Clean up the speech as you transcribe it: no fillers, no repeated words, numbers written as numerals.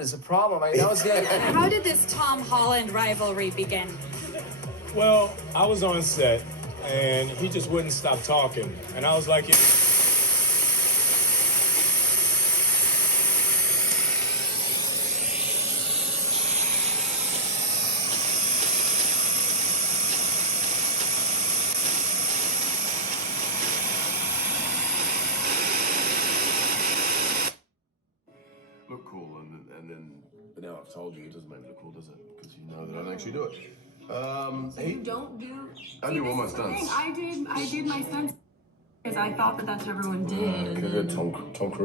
sound is a problem. I know it's getting... How did this Tom Holland rivalry begin? Well, I was on set, and he just wouldn't stop talking. And I was like... Look cool, and then, but now I've told you, it doesn't make me look cool, does it? Because you know that I don't actually do it. So you don't do... I do all my stunts. I did my stunts because I thought that that's what everyone did. Tom Cruise.